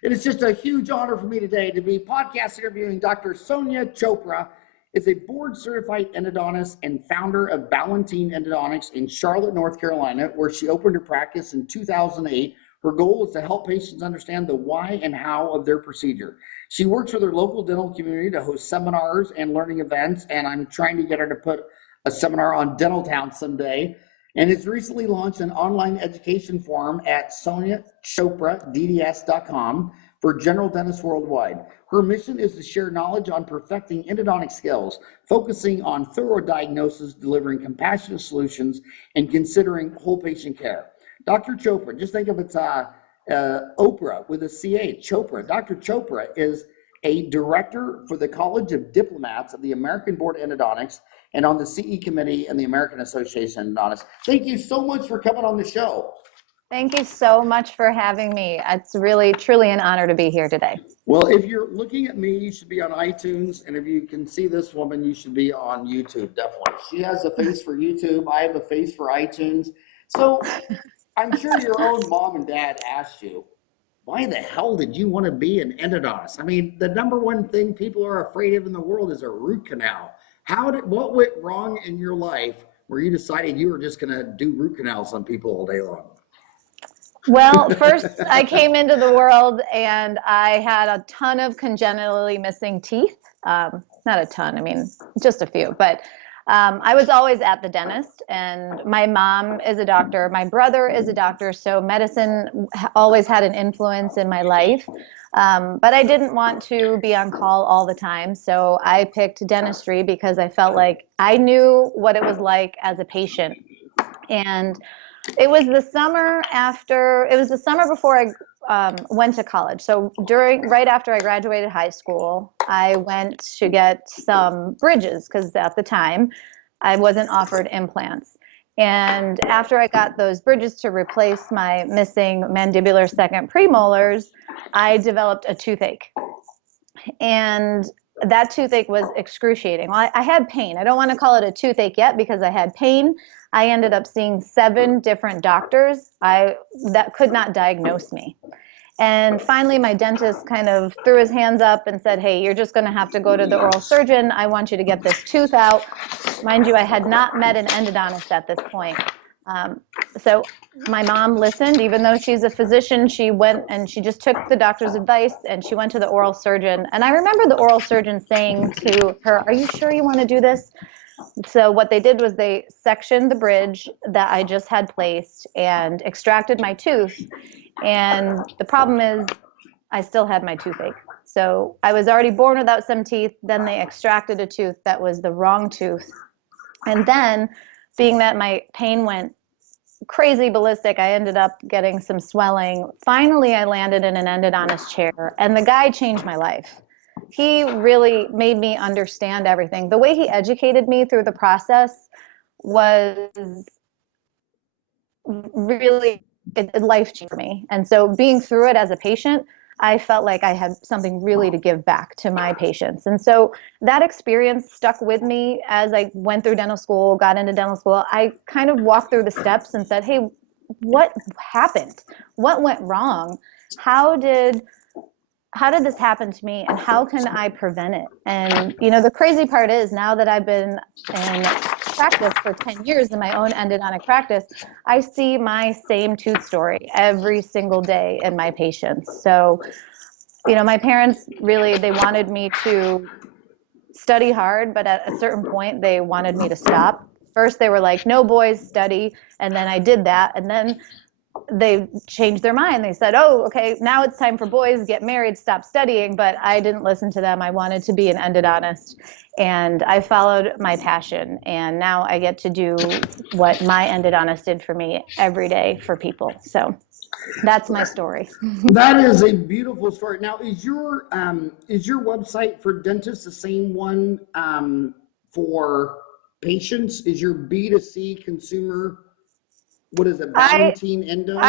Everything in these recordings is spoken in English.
It is just a huge honor for me today to be podcast interviewing Dr. Sonia Chopra. Is a board certified endodontist and founder of Ballantyne Endodontics in Charlotte, North Carolina, where she opened her practice in 2008. Her goal is to help patients understand the why and how of their procedure. She works with her local dental community to host seminars and learning events, and I'm trying to get her to put a seminar on Dental Town someday. And has recently launched an online education forum at soniachopradds.com for general dentists worldwide. Her mission is to share knowledge on perfecting endodontic skills, focusing on thorough diagnosis, delivering compassionate solutions, and considering whole patient care. Dr. Chopra, just think of it's Oprah with a CH, Chopra. Dr. Chopra is a director for the College of Diplomates of the American Board of Endodontics and on the CE committee and the American Association of Endodontists. Thank you so much for coming on the show. Thank you so much for having me. It's really, truly an honor to be here today. Well, if you're looking at me, you should be on iTunes. And if you can see this woman, you should be on YouTube, definitely. She has a face for YouTube. I have a face for iTunes. So I'm sure your own mom and dad asked you, why the hell did you want to be an endodontist? I mean, the number one thing people are afraid of in the world is a root canal. What went wrong in your life where you decided you were just going to do root canals on people all day long? Well, first I came into the world and I had a ton of congenitally missing teeth. Not a ton, I mean, just a few, but I was always at the dentist, and my mom is a doctor. My brother is a doctor, so medicine always had an influence in my life. But I didn't want to be on call all the time, so I picked dentistry because I felt like I knew what it was like as a patient. And it was the summer before I went to college. So right after I graduated high school, I went to get some bridges because at the time I wasn't offered implants. And after I got those bridges to replace my missing mandibular second premolars, I developed a toothache. And that toothache was excruciating. Well, I had pain. I don't want to call it a toothache yet because I had pain. I ended up seeing 7 different doctors that could not diagnose me. And finally, my dentist kind of threw his hands up and said, hey, you're just going to have to go to the oral surgeon. I want you to get this tooth out. Mind you, I had not met an endodontist at this point. So my mom listened. Even though she's a physician, she went and she just took the doctor's advice and she went to the oral surgeon. And I remember the oral surgeon saying to her, are you sure you want to do this? So what they did was they sectioned the bridge that I just had placed and extracted my tooth. And the problem is I still had my toothache. So I was already born without some teeth. Then they extracted a tooth that was the wrong tooth. And then being that my pain went crazy ballistic, I ended up getting some swelling. Finally, I landed in an endodontist chair, and the guy changed my life. He really made me understand everything. The way he educated me through the process was really life-changing for me. And so being through it as a patient, I felt like I had something really to give back to my patients. And so that experience stuck with me as I went through dental school, got into dental school. I kind of walked through the steps and said, hey, what happened? What went wrong? How did this happen to me, and how can I prevent it? And, you know, the crazy part is now that I've been in practice for 10 years in my own endodontic practice, I see my same tooth story every single day in my patients. So, you know, my parents really, they wanted me to study hard, but at a certain point they wanted me to stop. First they were like, no boys, study. And then I did that. And then they changed their mind. They said, oh, okay, now it's time for boys, get married, stop studying. But I didn't listen to them. I wanted to be an endodontist, and I followed my passion. And now I get to do what my endodontist did for me every day for people. So that's my story. That is a beautiful story. Now, is your website for dentists the same one for patients? Is your B2C consumer? What is it? Ballantyne Endo?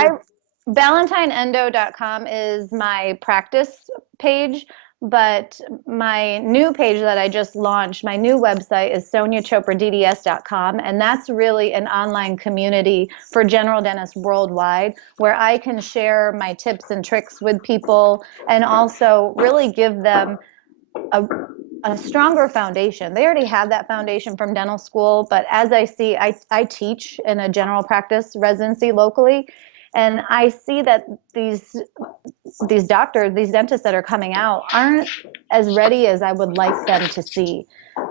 BallantyneEndo.com is my practice page, But my new page that I just launched, my new website is soniachopradds.com, and that's really an online community for general dentists worldwide where I can share my tips and tricks with people and also really give them a stronger foundation. They already have that foundation from dental school, but as I see, I teach in a general practice residency locally, and I see that these doctors, these dentists that are coming out aren't as ready as I would like them to see,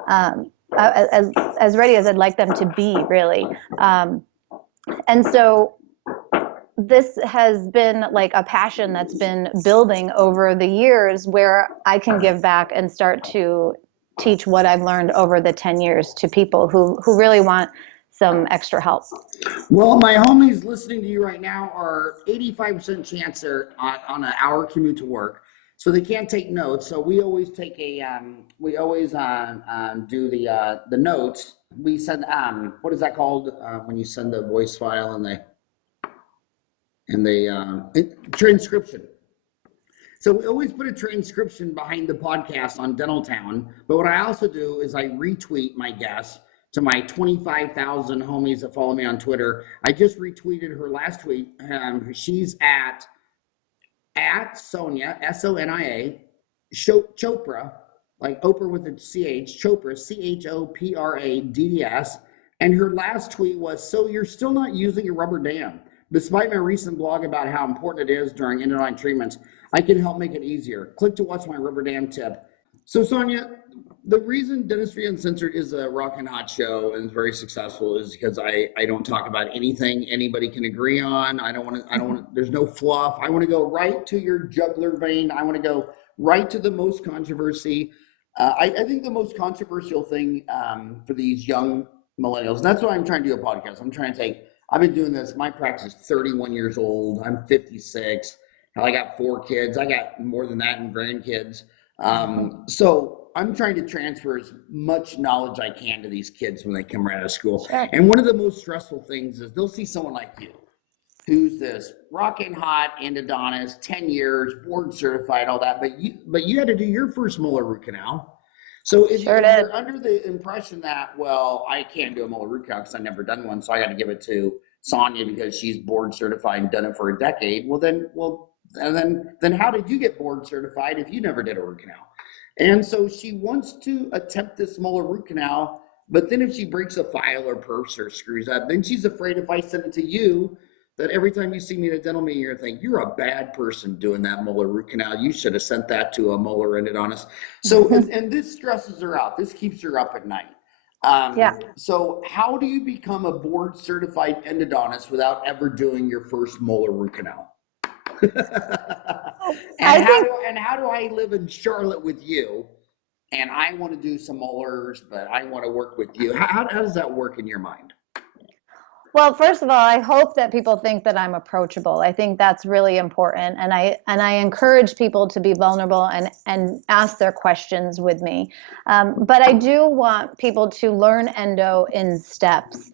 as ready as I'd like them to be, really. And so this has been like a passion that's been building over the years where I can give back and start to teach what I've learned over the 10 years to people who really want some extra help. Well, my homies listening to you right now are 85% chance they're on an hour commute to work, so they can't take notes. So we always take a do the notes. We send what is that called when you send the voice file and they transcription. So we always put a transcription behind the podcast on Dental Town. But what I also do is I retweet my guests to my 25,000 homies that follow me on Twitter. I just retweeted her last tweet. She's at Sonia, Sonia, Chopra, like Oprah with a CH, Chopra, CHOPRADDS. And her last tweet was, "So you're still not using a rubber dam? Despite my recent blog about how important it is during endodontic treatments, I can help make it easier. Click to watch my rubber dam tip." So Sonia, the reason Dentistry Uncensored is a rockin' hot show and is very successful is because I don't talk about anything anybody can agree on. I don't want there's no fluff. I want to go right to your jugular vein. I want to go right to the most controversy. I think the most controversial thing for these young millennials, and that's why I'm trying to do a podcast. I've been doing this, my practice is 31 years old. I'm 56. I got 4 kids. I got more than that in grandkids. So I'm trying to transfer as much knowledge I can to these kids when they come right out of school. Sure. And one of the most stressful things is they'll see someone like you, who's this rockin' hot endodontist, 10 years, board certified, all that, but you had to do your first molar root canal. So if you're under the impression that, well, I can't do a molar root canal because I've never done one, so I got to give it to Sonia because she's board certified and done it for a decade. Then how did you get board certified if you never did a root canal? And so she wants to attempt this molar root canal, but then if she breaks a file or perfs or screws up, then she's afraid if I send it to you, that every time you see me at a dental meeting, you're thinking, you're a bad person doing that molar root canal. You should have sent that to a molar endodontist. So, and this stresses her out. This keeps her up at night. So how do you become a board certified endodontist without ever doing your first molar root canal? How do I live in Charlotte with you? And I want to do some molars, but I want to work with you. How does that work in your mind? Well, first of all, I hope that people think that I'm approachable. I think that's really important. And I encourage people to be vulnerable and ask their questions with me. But I do want people to learn endo in steps.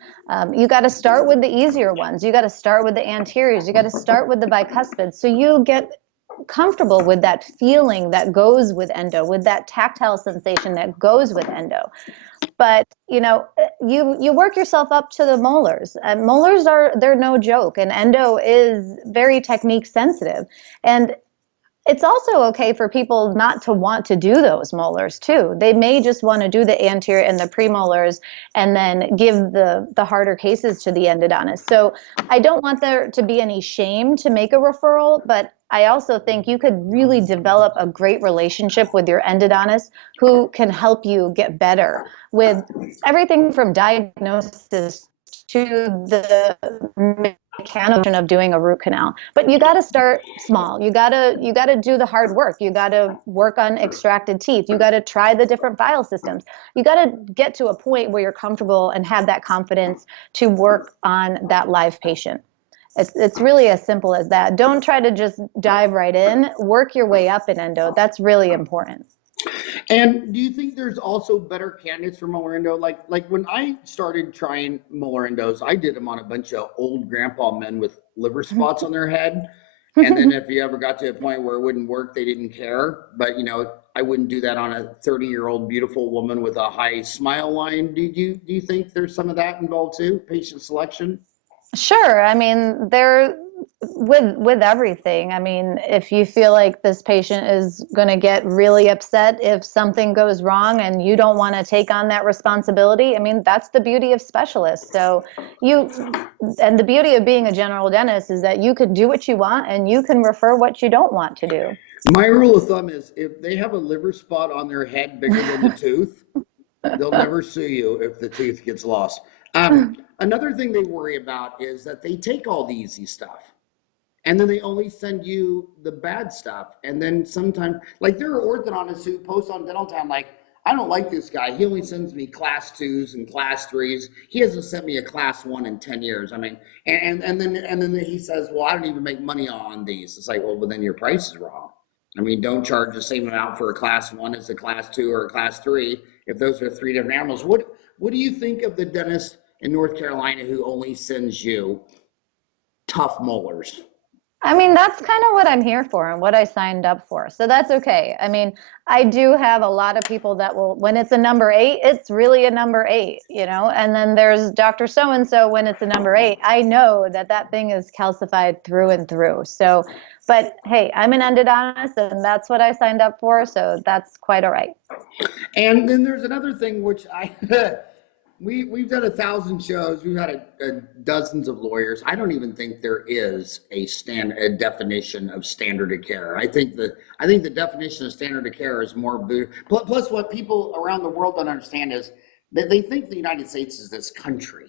You got to start with the easier ones. You got to start with the anteriors. You got to start with the bicuspids. So you get comfortable with that feeling that goes with endo, with that tactile sensation that goes with endo. But you work yourself up to the molars. And molars they're no joke, and endo is very technique sensitive. And it's also okay for people not to want to do those molars too. They may just want to do the anterior and the premolars and then give the harder cases to the endodontist. So I don't want there to be any shame to make a referral, but I also think you could really develop a great relationship with your endodontist who can help you get better with everything from diagnosis to the mechanical of doing a root canal. But you got to start small. You got to do the hard work. You got to work on extracted teeth. You got to try the different file systems. You got to get to a point where you're comfortable and have that confidence to work on that live patient. It's really as simple as that. Don't try to just dive right in. Work your way up in endo. That's really important. And do you think there's also better candidates for molar endo? Like when I started trying molar endos, I did them on a bunch of old grandpa men with liver spots on their head. And then if you ever got to a point where it wouldn't work, they didn't care. But I wouldn't do that on a 30-year-old beautiful woman with a high smile line. Do you think there's some of that involved too, patient selection? Sure. I mean, there with everything. I mean, if you feel like this patient is going to get really upset if something goes wrong and you don't want to take on that responsibility, I mean, that's the beauty of specialists. So you, and the beauty of being a general dentist is that you can do what you want and you can refer what you don't want to do. My rule of thumb is if they have a liver spot on their head bigger than the tooth, they'll never sue you if the tooth gets lost. Another thing they worry about is that they take all the easy stuff and then they only send you the bad stuff. And then sometimes, like there are orthodontists who post on Dental Town, like, I don't like this guy. He only sends me class 2s and class 3s. He hasn't sent me a class 1 in 10 years. I mean, and then he says, well, I don't even make money on these. It's like, well, then your price is wrong. I mean, don't charge the same amount for a class 1 as a class 2 or a class 3 if those are 3 different animals. What do you think of the dentist in North Carolina who only sends you tough molars? I mean, that's kind of what I'm here for and what I signed up for. So that's okay. I mean, I do have a lot of people that will, when it's a number 8, it's really a number 8, you know, and then there's Dr. So-and-so when it's a number 8. I know that that thing is calcified through and through. So, but hey, I'm an endodontist and that's what I signed up for. So that's quite all right. And then there's another thing which we've done 1,000 shows. We've had dozens of lawyers. I don't even think there is a definition of standard of care. I think the definition of standard of care is more. Plus, what people around the world don't understand is that they think the United States is this country.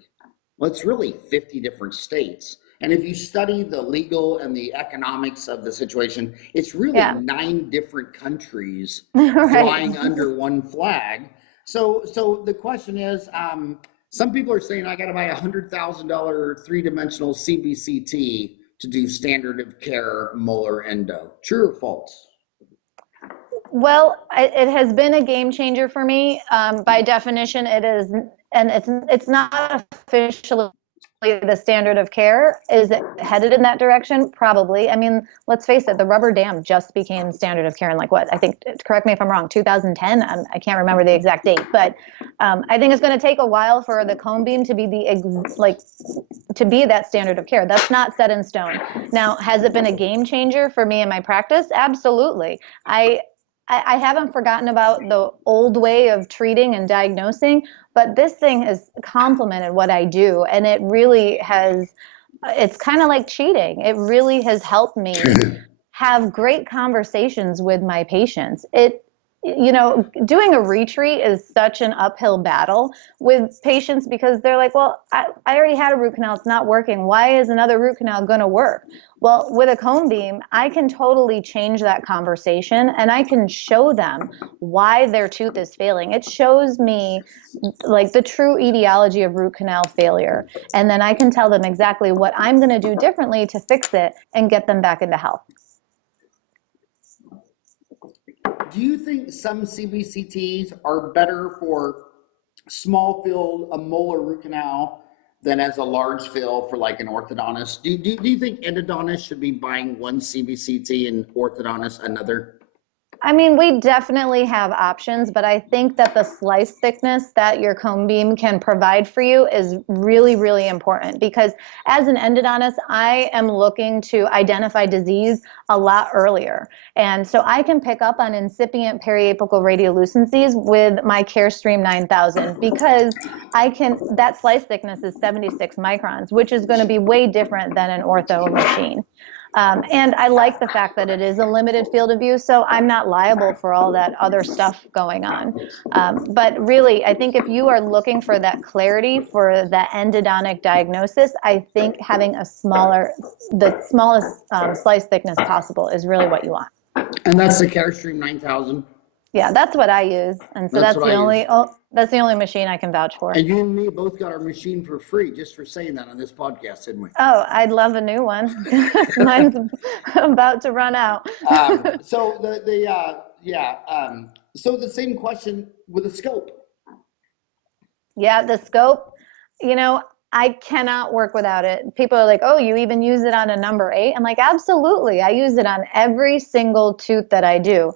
Well, it's really 50 different states. And if you study the legal and the economics of the situation, it's really 9 different countries flying under one flag. So the question is, some people are saying I got to buy $100,000 3-dimensional CBCT to do standard of care molar endo. True or false? Well, it has been a game changer for me. By definition, it is, and it's not officially the standard of care. Is it headed in that direction? Probably. I mean, let's face it, the rubber dam just became standard of care in, like, what, I think, correct me if I'm wrong, 2010. I can't remember the exact date, but I think it's going to take a while for the cone beam to be to be that standard of care. That's not set in stone. Now, has it been a game changer for me in my practice? Absolutely. I haven't forgotten about the old way of treating and diagnosing, but this thing has complemented what I do. And it really has, it's kind of like cheating. It really has helped me have great conversations with my patients. You know, doing a retreat is such an uphill battle with patients because they're like, well, I already had a root canal. It's not working. Why is another root canal going to work? Well, with a cone beam, I can totally change that conversation and I can show them why their tooth is failing. It shows me like the true etiology of root canal failure. And then I can tell them exactly what I'm going to do differently to fix it and get them back into health. Do you think some CBCTs are better for small field, a molar root canal, than as a large fill for like an orthodontist? Do you think endodontists should be buying one CBCT and orthodontists another? I mean, we definitely have options, but I think that the slice thickness that your cone beam can provide for you is really, really important because as an endodontist, I am looking to identify disease a lot earlier. And so I can pick up on incipient periapical radiolucencies with my CareStream 9000 because that slice thickness is 76 microns, which is going to be way different than an ortho machine. And I like the fact that it is a limited field of view, so I'm not liable for all that other stuff going on. But really, I think if you are looking for that clarity for the endodontic diagnosis, I think having the smallest slice thickness possible is really what you want. And that's the CareStream 9000? Yeah, that's what I use, and so that's the only machine I can vouch for. And you and me both got our machine for free just for saying that on this podcast, didn't we? Oh, I'd love a new one. Mine's about to run out. So the same question with the scope. Yeah, the scope, you know, I cannot work without it. People are like, oh, you even use it on a number 8? I'm like, absolutely. I use it on every single tooth that I do.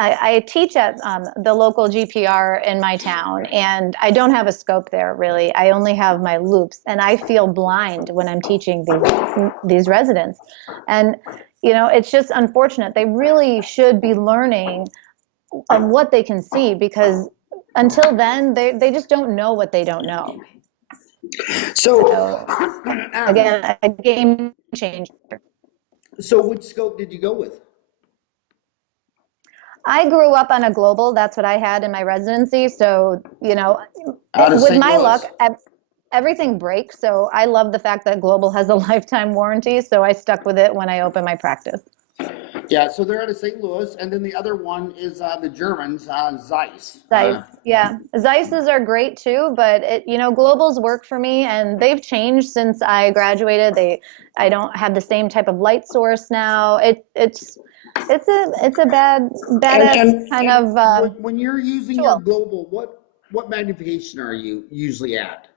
I teach at the local GPR in my town, and I don't have a scope there really. I only have my loops, and I feel blind when I'm teaching these residents. And it's just unfortunate. They really should be learning what they can see, because until then, they just don't know what they don't know. So, Again, a game changer. So which scope did you go with? I grew up on a global. That's what I had in my residency. So, Out of with St. my Louis. luck, everything breaks. So I love the fact that global has a lifetime warranty. So I stuck with it when I opened my practice. Yeah, so they're out of St. Louis, and then the other one is the Germans, Zeiss. Zeiss, yeah. Zeiss's are great too, but globals work for me, and they've changed since I graduated. I don't have the same type of light source now. It's a badass kind of when you're using tool. your global, what magnification are you usually at?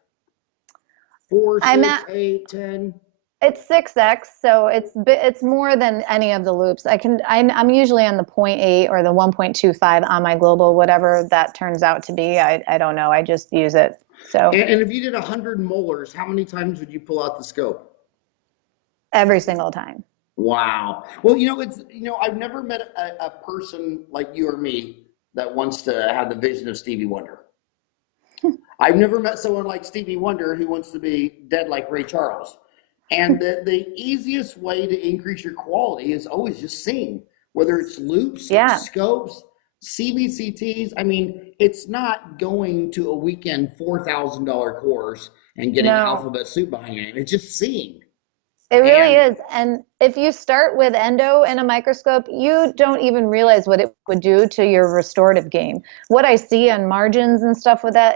4, 6, 8, 10? It's 6x, so it's more than any of the loops. I'm usually on the 0.8 or the 1.25 on my global, whatever that turns out to be. I don't know. I just use it. So and if you did 100 molars, how many times would you pull out the scope? Every single time. Wow. Well, I've never met a person like you or me that wants to have the vision of Stevie Wonder. I've never met someone like Stevie Wonder who wants to be dead like Ray Charles. And the easiest way to increase your quality is always just seeing, whether it's loops, scopes, CBCTs. I mean, it's not going to a weekend $4,000 course and getting alphabet soup behind it. It's just seeing. It really is. And if you start with endo in a microscope, you don't even realize what it would do to your restorative game. What I see on margins and stuff with that,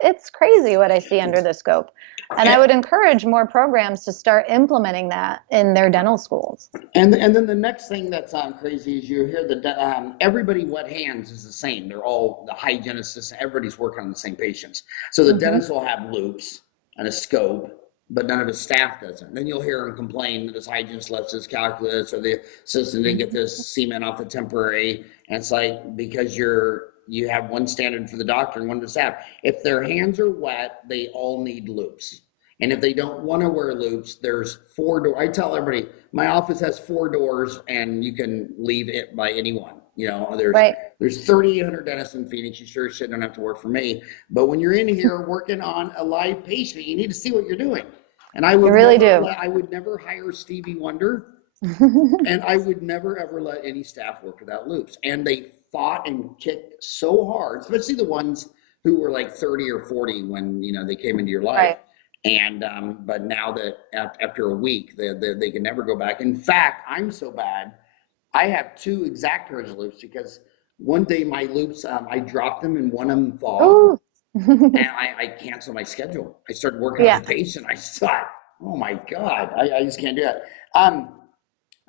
it's crazy what I see under the scope. And I would encourage more programs to start implementing that in their dental schools. And then the next thing that's crazy is you hear everybody wet hands is the same. They're all the hygienists, everybody's working on the same patients. So the dentist will have loops and a scope, but none of his staff doesn't. Then you'll hear him complain that his hygienist left his calculus, or the assistant didn't get this cement off the temporary. And it's like, because you have one standard for the doctor and one for the staff. If their hands are wet, they all need loops. And if they don't want to wear loops, there's 4 doors. I tell everybody, my office has 4 doors, and you can leave it by anyone. There's 3,800 dentists in Phoenix. You sure shit don't have to work for me. But when you're in here working on a live patient, you need to see what you're doing. And I would I would never hire Stevie Wonder, and I would never ever let any staff work without loops. And they fought and kicked so hard, especially the ones who were like 30 or 40 when they came into your life. Right. And but now that after a week, they can never go back. In fact, I'm so bad, I have 2 exact pairs of loops, because one day my loops, I dropped them and one of them fogged. And I canceled my schedule. I started working on the patient. I thought, oh my God, I just can't do that.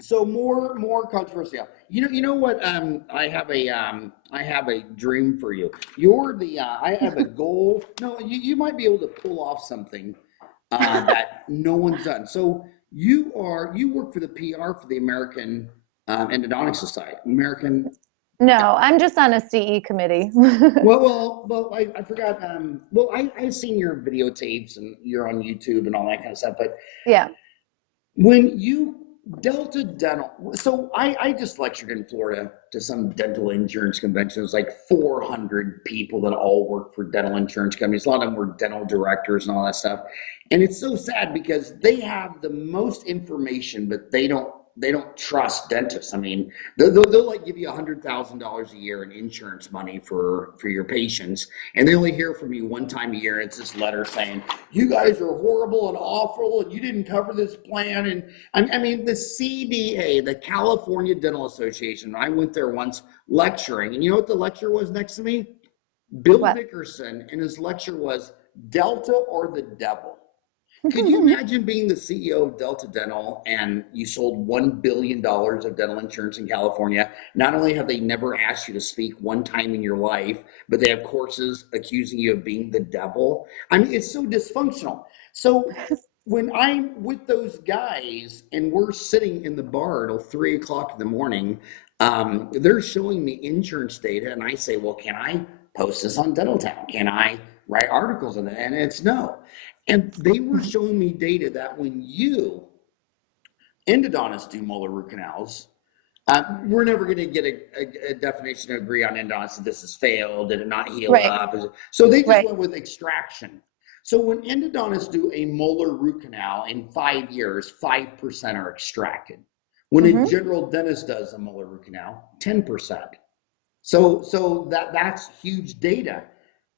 So more controversial. You know what? I have a dream for you. I have a goal. No, you might be able to pull off something that no one's done. So you work for the PR for the American Endodontic Society. No, I'm just on a CE committee. well, I forgot. I've seen your videotapes, and you're on YouTube and all that kind of stuff. But when you Delta Dental, so I just lectured in Florida to some dental insurance convention. It was like 400 people that all work for dental insurance companies. A lot of them were dental directors and all that stuff. And it's so sad, because they have the most information, but they don't trust dentists. I mean, they'll like give you $100,000 a year in insurance money for your patients, and they only hear from you one time a year. It's this letter saying, you guys are horrible and awful, and you didn't cover this plan. And I mean, the CDA, the California Dental Association, I went there once lecturing, and you know what the lecture was next to me? Bill Dickerson, and his lecture was Delta or the Devil. Could you imagine being the CEO of Delta Dental, and you sold $1 billion of dental insurance in California? Not only have they never asked you to speak one time in your life, but they have courses accusing you of being the devil. I mean, it's so dysfunctional. So when I'm with those guys and we're sitting in the bar till 3 o'clock in the morning, they're showing me insurance data, and I say, well, can I post this on Dental Town? Can I write articles on it? And it's no. And they were showing me data that when you endodontists do molar root canals, we're never going to get a definition to agree on endodontists that this has failed, did it not heal Right. up? So they just Right. went with extraction. So when endodontists do a molar root canal in 5 years, 5% are extracted. When a general dentist does a molar root canal, 10%. So that's huge data.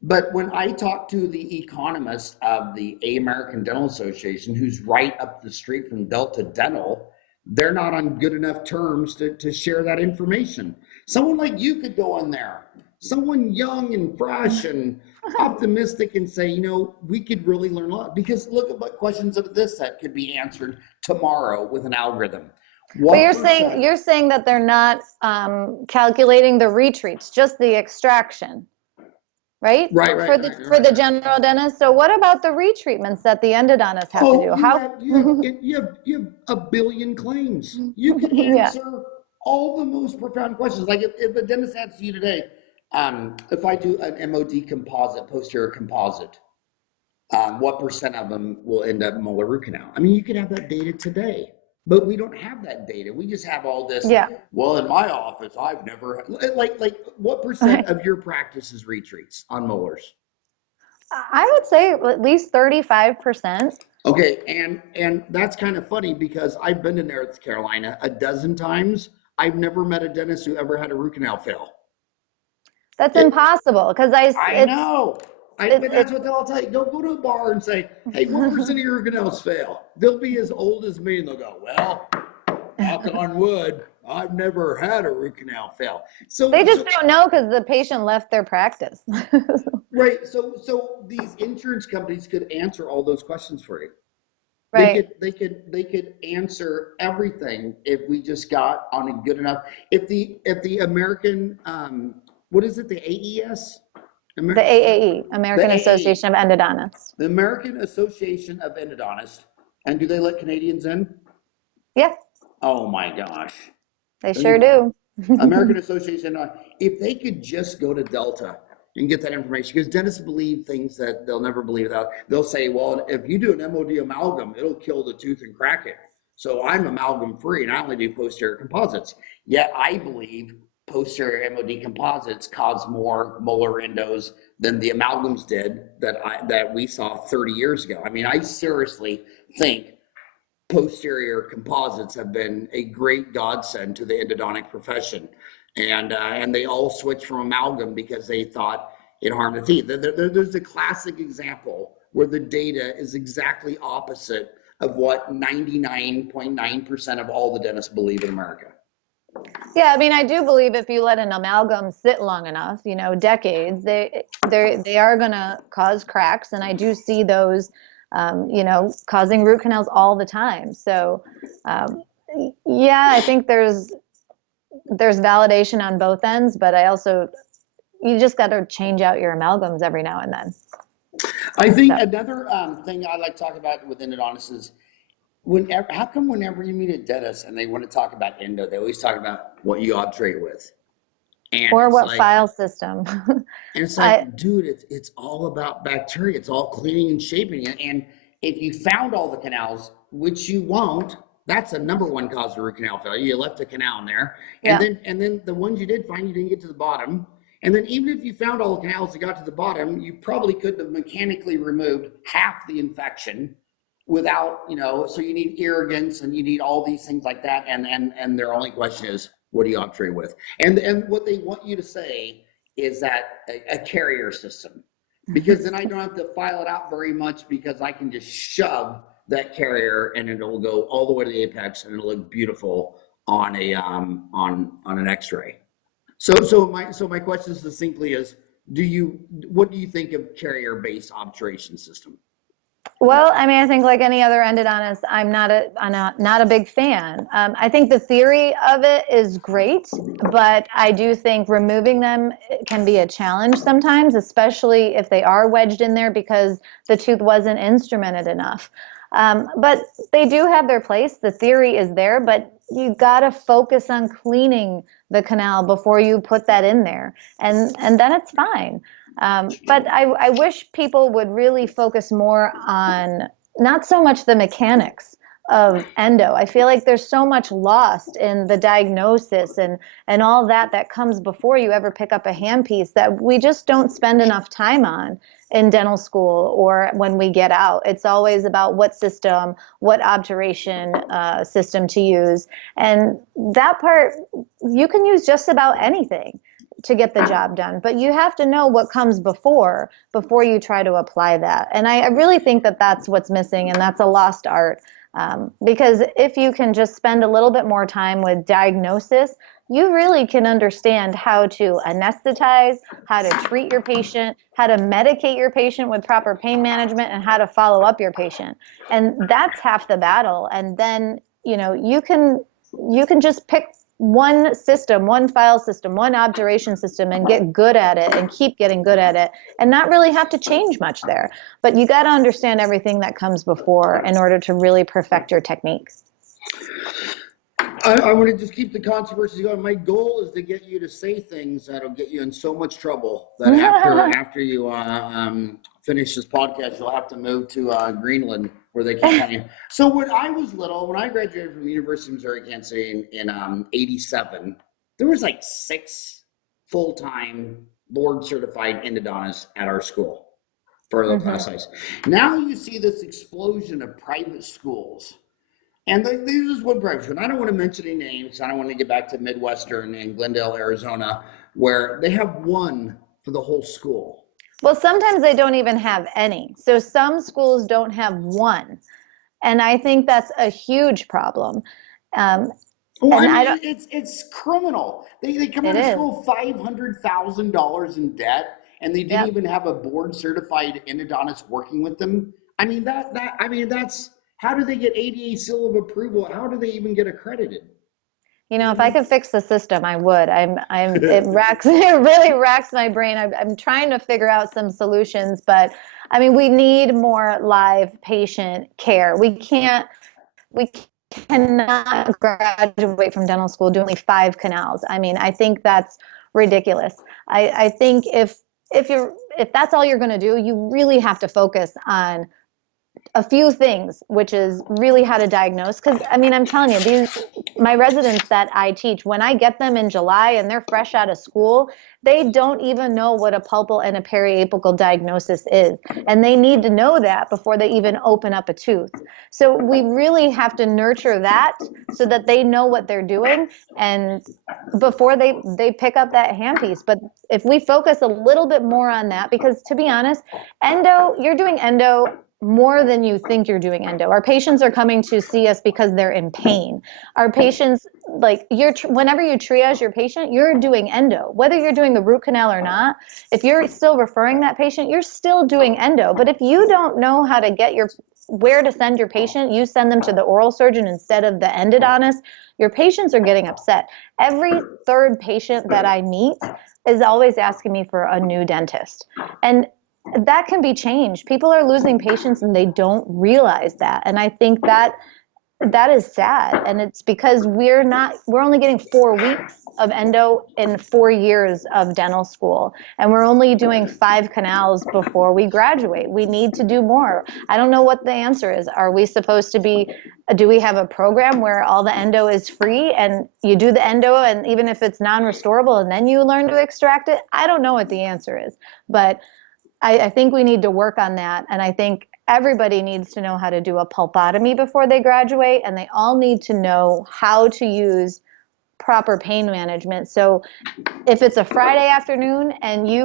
But when I talk to the economist of the American Dental Association, who's right up the street from Delta Dental, they're not on good enough terms to share that information. Someone like you could go in there, someone young and fresh and optimistic, and say, we could really learn a lot. Because look at what questions of this set could be answered tomorrow with an algorithm. But you're saying that they're not calculating the retreats, just the extraction, right? Right. For the general dentist. So what about the retreatments that the endodontists have to do? You have a billion claims. You can answer all the most profound questions. Like if a dentist asks you today, if I do an MOD composite, posterior composite, what percent of them will end up molar root canal? I mean, you could have that data today, but we don't have that data. We just have all this. Yeah. Well, in my office, I've never like what percent of your practice is retreats on molars? I would say at least 35%. Okay, and that's kind of funny because I've been to North Carolina a dozen times. I've never met a dentist who ever had a root canal fail. That's impossible because I know. But that's what they'll tell you. Don't go to a bar and say, hey, what percent of your root canals fail? They'll be as old as me and they'll go, well, knock on wood, I've never had a root canal fail. So they just don't know because the patient left their practice. Right. So these insurance companies could answer all those questions for you. Right. They could answer everything if we just got on a good enough. If the American what is it? The AES? The AAE, American Association of Endodontists. The American Association of Endodontists. And do they let Canadians in? Yeah. Oh my gosh. They sure do. American Association, if they could just go to Delta and get that information, because dentists believe things that they'll never believe without. They'll say, well, if you do an MOD amalgam, it'll kill the tooth and crack it. So I'm amalgam free and I only do posterior composites. Yet I believe posterior MOD composites cause more molar endos than the amalgams did that we saw 30 years ago. I mean, I seriously think posterior composites have been a great godsend to the endodontic profession. And they all switched from amalgam because they thought it harmed the teeth. There's a classic example where the data is exactly opposite of what 99.9% of all the dentists believe in America. Yeah, I mean, I do believe if you let an amalgam sit long enough, decades, they are going to cause cracks, and I do see those, causing root canals all the time. So, yeah, I think there's validation on both ends, but you just got to change out your amalgams every now and then. I think another thing I like to talk about with endodontists is how come whenever you meet a dentist and they want to talk about endo, they always talk about what you obturate with? Or what file system. And it's like, dude, it's all about bacteria. It's all cleaning and shaping it. And if you found all the canals, which you won't, that's a number one cause of root canal failure. You left a canal in there. And then the ones you did find, you didn't get to the bottom. And then even if you found all the canals that got to the bottom, you probably couldn't have mechanically removed half the infection without, so you need irrigants and you need all these things like that. And their only question is, what do you obturate with? And what they want you to say is that a carrier system, because then I don't have to file it out very much because I can just shove that carrier and it'll go all the way to the apex and it'll look beautiful on on an X-ray. So my question succinctly is, what do you think of carrier-based obturation system? Well, I mean, I think like any other endodontist, I'm not a big fan. I think the theory of it is great, but I do think removing them can be a challenge sometimes, especially if they are wedged in there because the tooth wasn't instrumented enough. But they do have their place. The theory is there, but you got to focus on cleaning the canal before you put that in there, and then it's fine. But I wish people would really focus more on not so much the mechanics of endo. I feel like there's so much lost in the diagnosis and all that comes before you ever pick up a handpiece that we just don't spend enough time on in dental school or when we get out. It's always about what system, what obturation system to use. And that part, you can use just about anything to get the job done, but you have to know what comes before you try to apply that. And I really think that that's what's missing, and that's a lost art. Because if you can just spend a little bit more time with diagnosis, you really can understand how to anesthetize, how to treat your patient, how to medicate your patient with proper pain management, and how to follow up your patient. And that's half the battle. And then, you can just pick one system, one file system, one obturation system, and get good at it and keep getting good at it and not really have to change much there. But you got to understand everything that comes before in order to really perfect your techniques. I want to just keep the controversy going. My goal is to get you to say things that'll get you in so much trouble that after you finish this podcast, you'll have to move to Greenland where they keep telling you. So when I was little, when I graduated from the University of Missouri, Kansas City in 87, there was like 6 full-time board certified endodontists at our school for the class size. Now you see this explosion of private schools. And there's just one private school. I don't want to mention any names. I don't want to get back to Midwestern in Glendale, Arizona, where they have one for the whole school. Well, sometimes they don't even have any. So some schools don't have one. And I think that's a huge problem. It's criminal. They come out of school $500,000 in debt, and they didn't even have a board certified endodontist working with them. I mean, that's how do they get ADA seal of approval? How do they even get accredited? If I could fix the system, I would. It really racks my brain. I'm trying to figure out some solutions, but I mean, we need more live patient care. We cannot graduate from dental school doing only 5 canals. I mean, I think that's ridiculous. I think if that's all you're going to do, you really have to focus on a few things, which is really how to diagnose. Because I mean, I'm telling you, my residents that I teach, when I get them in July and they're fresh out of school, they don't even know what a pulpal and a periapical diagnosis is, and they need to know that before they even open up a tooth. So we really have to nurture that so that they know what they're doing, and before they pick up that handpiece. But if we focus a little bit more on that, because to be honest, you're doing endo more than you think you're doing endo. Our patients are coming to see us because they're in pain. Our patients, whenever you triage your patient, you're doing endo. Whether you're doing the root canal or not, if you're still referring that patient, you're still doing endo. But if you don't know how to where to send your patient, you send them to the oral surgeon instead of the endodontist, your patients are getting upset. Every 3rd patient that I meet is always asking me for a new dentist. And that can be changed. People are losing patients and they don't realize that. And I think that is sad. And it's because we're only getting 4 weeks of endo in 4 years of dental school. And we're only doing 5 canals before we graduate. We need to do more. I don't know what the answer is. Are we supposed to do we have a program where all the endo is free and you do the endo, and even if it's non-restorable, and then you learn to extract it? I don't know what the answer is, but I think we need to work on that. And I think everybody needs to know how to do a pulpotomy before they graduate, and they all need to know how to use proper pain management. So if it's a Friday afternoon and you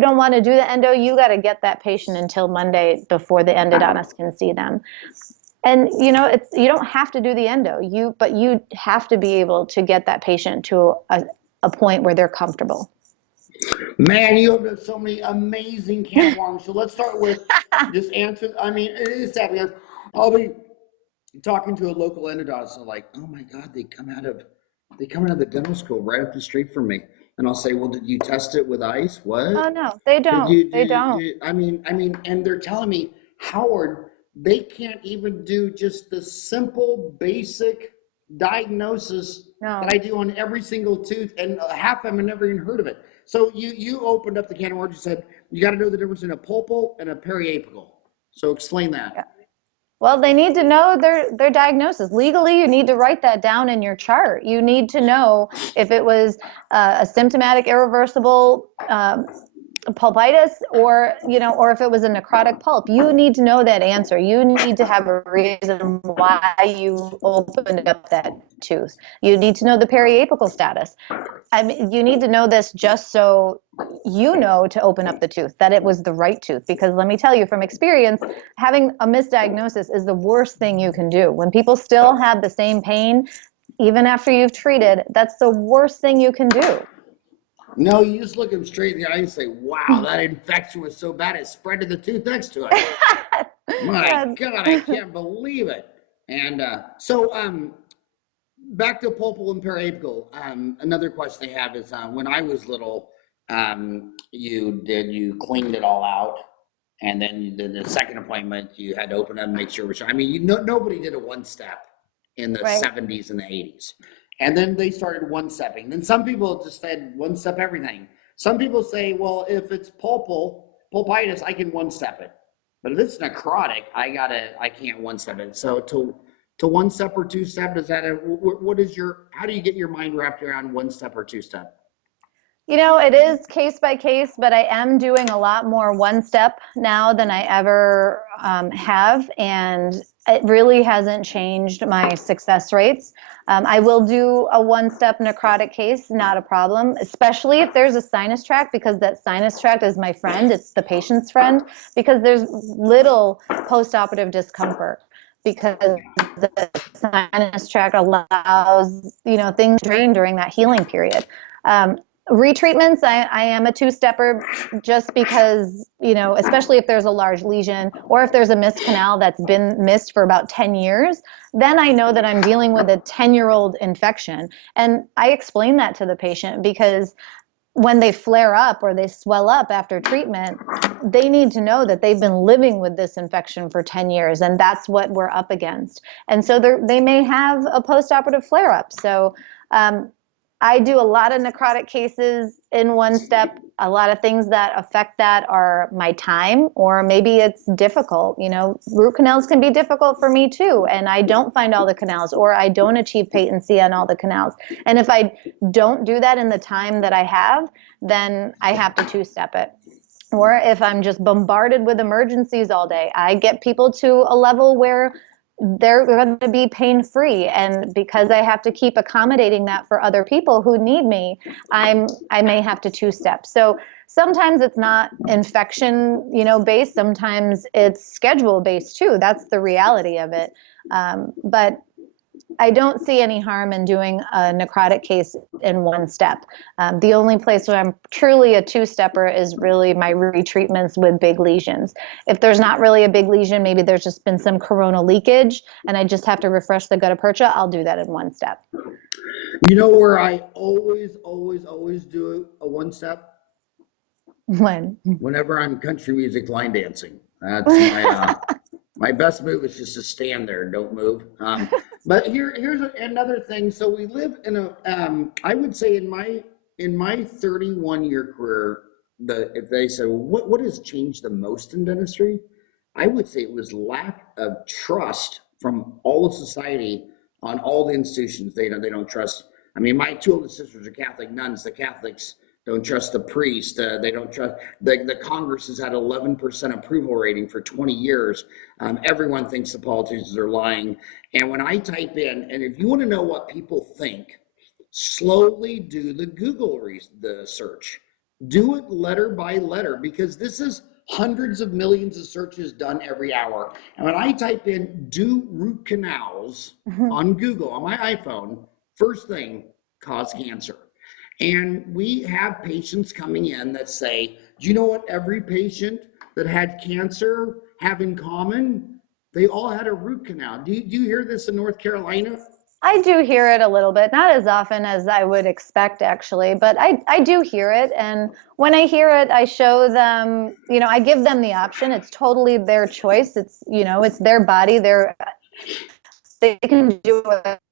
don't want to do the endo, you got to get that patient until Monday before the endodontist can see them. And you don't have to do the endo, but you have to be able to get that patient to a point where they're comfortable. Man, you have so many amazing can of worms. So let's start with just answer. I mean, it is sad because I'll be talking to a local endodontist and like, oh my God, they come out of the dental school right up the street from me. And I'll say, well, did you test it with ice? What? Oh no, they don't. They don't. I mean, and they're telling me, Howard, they can't even do just the simple, basic diagnosis No. that I do on every single tooth, and half of them have never even heard of it. So you opened up the can of worms. You said you got to know the difference in a pulpal and a periapical. So explain that. Yeah. Well, they need to know their diagnosis. Legally, you need to write that down in your chart. You need to know if it was a symptomatic irreversible pulpitis, or or if it was a necrotic pulp. You need to know that answer. You need to have a reason why you opened up that tooth. You need to know the periapical status. I mean, you need to know this just so you know to open up the tooth, that it was the right tooth. Because let me tell you from experience, having a misdiagnosis is the worst thing you can do. When people still have the same pain, even after you've treated, that's the worst thing you can do. No, you just look them straight in the eye and say, wow, that infection was so bad it spread to the tooth next to it. My God, I can't believe it. And back to pulpal and periapical. Another question I have is, when I was little, you cleaned it all out, and then the second appointment you had to open up and make sure it was. I mean, nobody did a one step in the Right. 70s and the 80s, and then they started one stepping. Then some people just said one step everything. Some people say, well, if it's pulpitis, I can one step it, but if it's necrotic, I can't one step it. So to one step or two step, does that, how do you get your mind wrapped around one step or two step? It is case by case, but I am doing a lot more one step now than I ever have. And it really hasn't changed my success rates. I will do a one step necrotic case, not a problem, especially if there's a sinus tract, because that sinus tract is my friend. It's the patient's friend, because there's little postoperative discomfort, because the sinus tract allows, things to drain during that healing period. Retreatments, I am a two-stepper, just because, especially if there's a large lesion, or if there's a missed canal that's been missed for about 10 years, then I know that I'm dealing with a 10-year-old infection. And I explain that to the patient, because when they flare up or they swell up after treatment, they need to know that they've been living with this infection for 10 years, and that's what we're up against. And so they may have a postoperative flare-up. So I do a lot of necrotic cases in one step. A lot of things that affect that are my time, or maybe it's difficult. Root canals can be difficult for me too, and I don't find all the canals, or I don't achieve patency on all the canals. And if I don't do that in the time that I have, then I have to two-step it. Or if I'm just bombarded with emergencies all day, I get people to a level where they're going to be pain-free. And because I have to keep accommodating that for other people who need me, I may have to two-step. So sometimes it's not infection, based. Sometimes it's schedule based too. That's the reality of it. But I don't see any harm in doing a necrotic case in one step. The only place where I'm truly a two-stepper is really my retreatments with big lesions. If there's not really a big lesion, maybe there's just been some coronal leakage and I just have to refresh the gutta percha, I'll do that in one step. You know where I always do a one step? Whenever I'm country music line dancing. That's my best move is just to stand there and don't move. But here's another thing. So we live in I would say in my 31-year career, if they say, well, what has changed the most in dentistry? I would say it was lack of trust from all of society on all the institutions. They don't trust. I mean, my two older sisters are Catholic nuns. The Catholics don't trust the priest. They don't trust the Congress has had 11% approval rating for 20 years. Everyone thinks the politicians are lying. And when I type in, and if you want to know what people think, slowly do the Google the search. Do it letter by letter, because this is hundreds of millions of searches done every hour. And when I type in "do root canals" on Google on my iPhone, first thing, cause cancer. And we have patients coming in that say, do you know what every patient that had cancer have in common? They all had a root canal. Do you hear this in North Carolina? I do hear it a little bit, not as often as I would expect actually, but I do hear it. And when I hear it, I show them, I give them the option. It's totally their choice. It's their body. They can do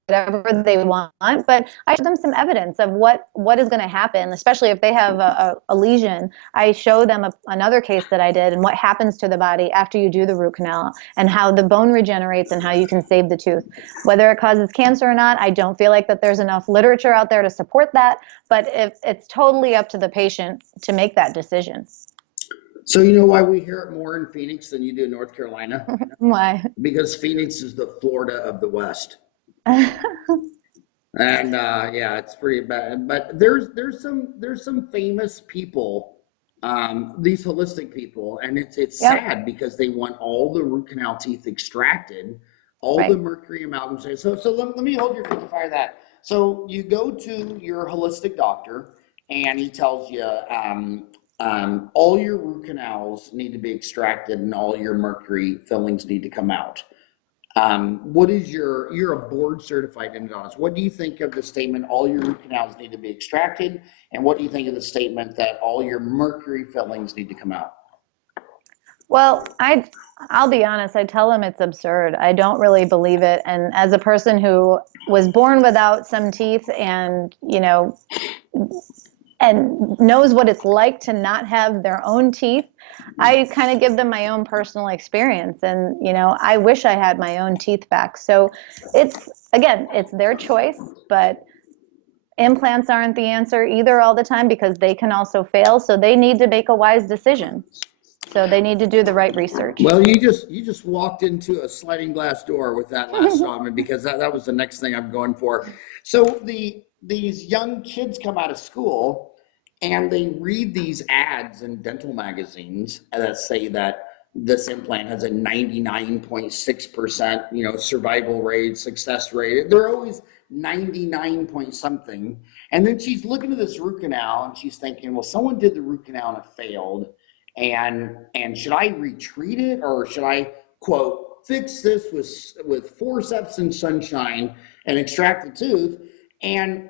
whatever they want, but I show them some evidence of what is going to happen, especially if they have a lesion. I show them another case that I did and what happens to the body after you do the root canal and how the bone regenerates and how you can save the tooth. Whether it causes cancer or not, I don't feel like that there's enough literature out there to support that, but it's totally up to the patient to make that decision. So you know why we hear it more in Phoenix than you do in North Carolina? Why? Because Phoenix is the Florida of the West. And yeah, it's pretty bad. But there's some famous people, these holistic people, and it's Yep. sad because they want all the root canal teeth extracted, all the Right. mercury amalgams. So let me hold your feet to fire that. So you go to your holistic doctor, and he tells you all your root canals need to be extracted, and all your mercury fillings need to come out. What is you're a board certified endodontist. What do you think of the statement, all your root canals need to be extracted? And what do you think of the statement that all your mercury fillings need to come out? Well, I'll be honest, I tell them it's absurd. I don't really believe it. And as a person who was born without some teeth and, and knows what it's like to not have their own teeth, I kind of give them my own personal experience. And, I wish I had my own teeth back. So it's their choice, but implants aren't the answer either all the time because they can also fail. So they need to make a wise decision. So they need to do the right research. Well, you just walked into a sliding glass door with that last statement, because that was the next thing I'm going for. So these young kids come out of school and they read these ads in dental magazines that say that this implant has a 99.6%, survival rate, success rate. They're always 99 point something. And then she's looking at this root canal and she's thinking, well, someone did the root canal and it failed. And should I retreat it, or should I, quote, fix this with forceps and sunshine and extract the tooth? And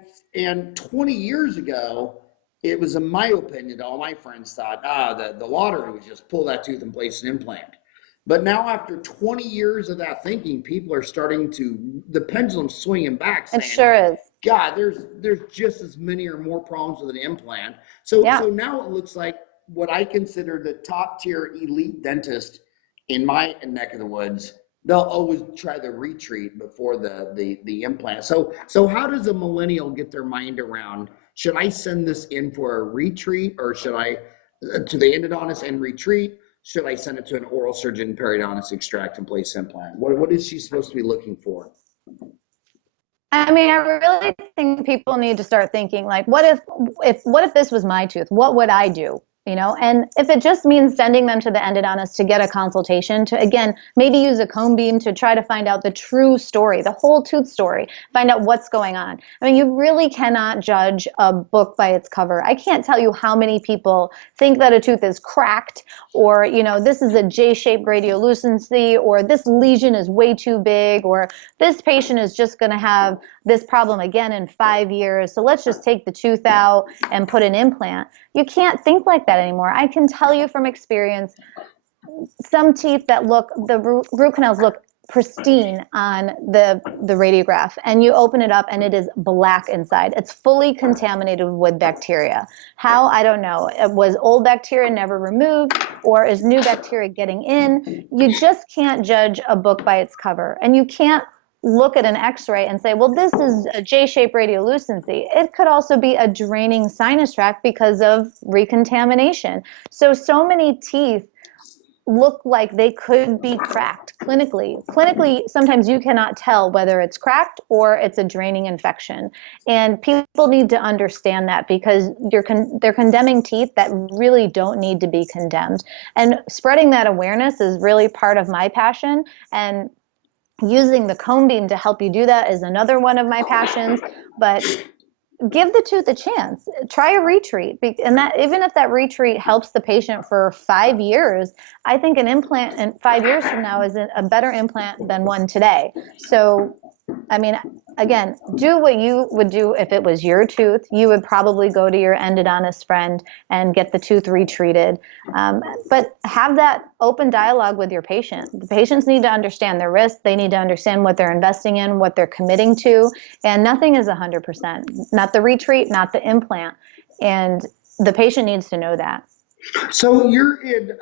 20 years ago, it was, in my opinion, all my friends thought, the lottery was just pull that tooth and place an implant. But now, after 20 years of that thinking, people are starting to, the pendulum swinging back, saying, it sure is. God, there's just as many or more problems with an implant. So now it looks like what I consider the top tier elite dentist in my neck of the woods, they'll always try the retreat before the implant. So how does a millennial get their mind around, should I send this in for a retreat, or should I to the endodontist and retreat? Should I send it to an oral surgeon, periodontist, extract and place implant? What is she supposed to be looking for? I mean, I really think people need to start thinking, like, what if this was my tooth? What would I do? And if it just means sending them to the endodontist to get a consultation, to, again, maybe use a cone beam to try to find out the true story, the whole tooth story, find out what's going on. I mean, you really cannot judge a book by its cover. I can't tell you how many people think that a tooth is cracked, or, this is a J-shaped radiolucency, or this lesion is way too big, or this patient is just going to have this problem again in 5 years. So let's just take the tooth out and put an implant. You can't think like that anymore. I can tell you from experience, some teeth that the root canals look pristine on the radiograph, and you open it up and it is black inside. It's fully contaminated with bacteria. How? I don't know. It was old bacteria never removed, or is new bacteria getting in? You just can't judge a book by its cover, and you can't look at an x-ray and say, well, this is a J-shaped radiolucency. It could also be a draining sinus tract because of recontamination. So many teeth look like they could be cracked clinically. Clinically, sometimes you cannot tell whether it's cracked or it's a draining infection. And people need to understand that, because they're condemning teeth that really don't need to be condemned. And spreading that awareness is really part of my passion. And using the cone beam to help you do that is another one of my passions. But give the tooth a chance. Try a retreat, and that, even if that retreat helps the patient for 5 years, I think an implant in 5 years from now is a better implant than one today. So, I mean, again, do what you would do if it was your tooth. You would probably go to your endodontist friend and get the tooth retreated. But have that open dialogue with your patient. The patients need to understand their risk. They need to understand what they're investing in, what they're committing to, and nothing is 100%. Not the retreat, not the implant. And the patient needs to know that. So you're in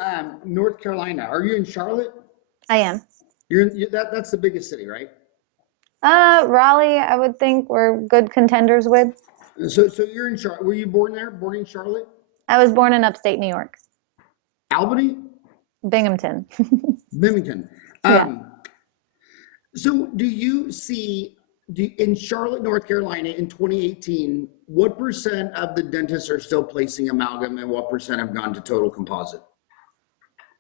North Carolina. Are you in Charlotte? I am. That's the biggest city, right? Raleigh, I would think we're good contenders with. So you're in Charlotte. Were you born there? Born in Charlotte? I was born in upstate New York. Albany? Binghamton. Binghamton. Yeah. So do you see in Charlotte, North Carolina in 2018, what percent of the dentists are still placing amalgam and what percent have gone to total composite?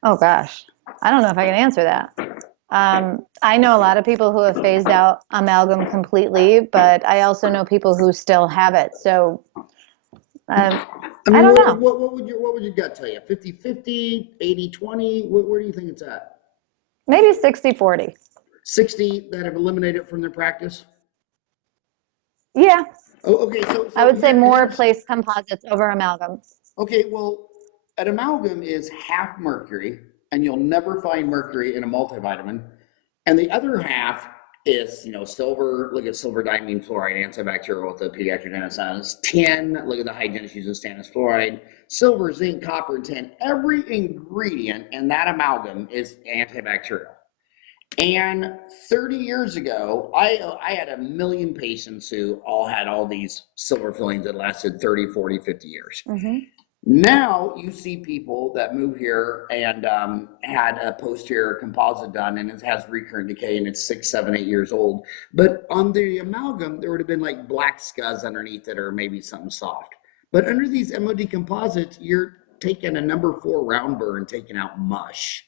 Oh gosh, I don't know if I can answer that. I know a lot of people who have phased out amalgam completely, but I also know people who still have it. So I don't know. What would your gut tell you? 50-50, 80-20? Where do you think it's at? Maybe 60-40. 60 that have eliminated it from their practice? Yeah. Oh, okay. So I would say more place composites over amalgam. Okay, well, an amalgam is half mercury, and you'll never find mercury in a multivitamin. And the other half is, silver. Look at silver diamine fluoride, antibacterial with the pediatric dentist says. Tin, look at the hygienist using stannous fluoride. Silver, zinc, copper, and tin. Every ingredient in that amalgam is antibacterial. And 30 years ago, I had 1 million patients who all had all these silver fillings that lasted 30, 40, 50 years. Mm-hmm. Now you see people that move here and had a posterior composite done and it has recurrent decay and it's 6, 7, 8 years old. But on the amalgam, there would have been like black scuzz underneath it or maybe something soft. But under these MOD composites, you're taking a number 4 round burr and taking out mush.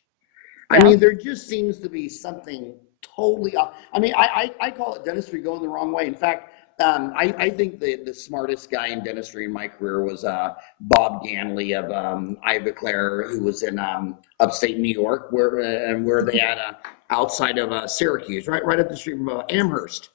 Yeah. I mean, there just seems to be something totally off. I mean, I call it dentistry going the wrong way. In fact, I think the smartest guy in dentistry in my career was Bob Ganley of Ivaclair, who was in upstate New York, where they had outside of Syracuse, right up the street from Amherst.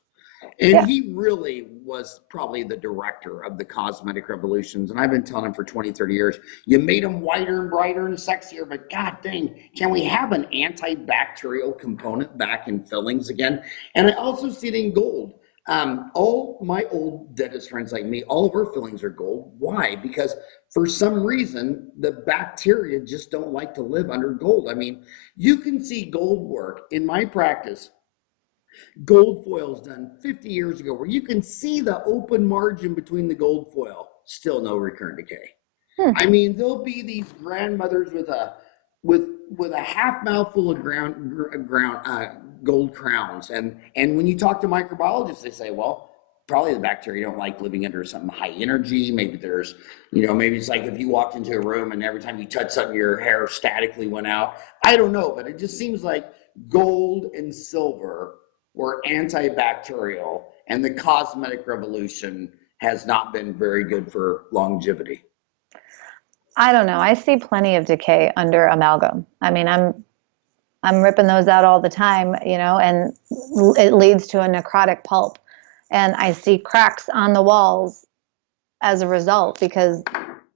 And yeah. He really was probably the director of the cosmetic revolutions. And I've been telling him for 20, 30 years, you made them whiter and brighter and sexier, but god dang, can we have an antibacterial component back in fillings again? And I also see it in gold. All my old dentist friends like me, all of our fillings are gold. Why? Because for some reason, the bacteria just don't like to live under gold. I mean, you can see gold work in my practice. Gold foils done 50 years ago where you can see the open margin between the gold foil, still no recurrent decay. I mean, there'll be these grandmothers with a half mouthful of gold crowns. And when you talk to microbiologists, they say, well, probably the bacteria don't like living under something high energy. Maybe there's, maybe it's like if you walked into a room and every time you touch something, your hair statically went out. I don't know, but it just seems like gold and silver were antibacterial, and the cosmetic revolution has not been very good for longevity. I don't know. I see plenty of decay under amalgam. I mean, I'm ripping those out all the time, and it leads to a necrotic pulp. And I see cracks on the walls as a result because,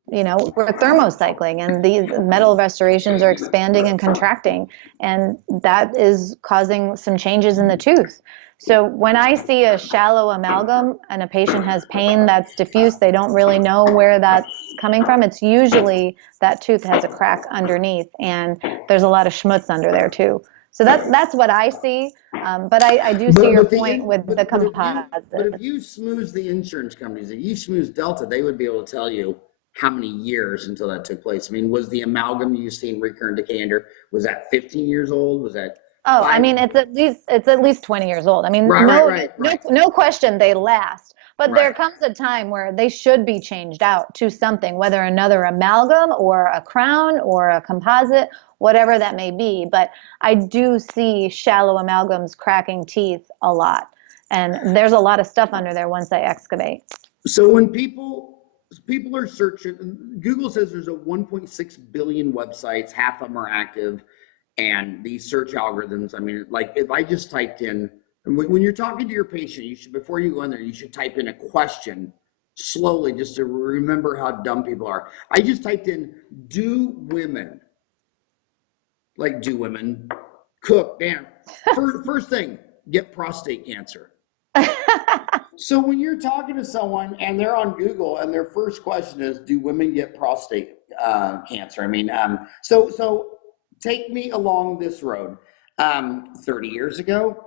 we're thermocycling and these metal restorations are expanding and contracting, and that is causing some changes in the tooth. So when I see a shallow amalgam and a patient has pain that's diffuse, they don't really know where that's coming from, it's usually that tooth has a crack underneath and there's a lot of schmutz under there too. So that's what I see, but I do see your point with the composite. But if you smooth the insurance companies, if you smooth Delta, they would be able to tell you how many years until that took place. I mean, was the amalgam you seen recurrent decay under, was that 15 years old? Was that? Oh, 5? I mean, it's at least 20 years old. I mean, no question they last. But there comes a time where they should be changed out to something, whether another amalgam or a crown or a composite, whatever that may be. But I do see shallow amalgams cracking teeth a lot. And there's a lot of stuff under there once they excavate. So when people are searching, Google says there's a 1.6 billion websites, half of them are active. And these search algorithms, I mean, like if I just typed in And when you're talking to your patient, you should, before you go in there, you should type in a question slowly just to remember how dumb people are. I just typed in, do women cook? Damn. First thing, get prostate cancer. So when you're talking to someone and they're on Google and their first question is, do women get prostate cancer? I mean, so take me along this road. 30 years ago,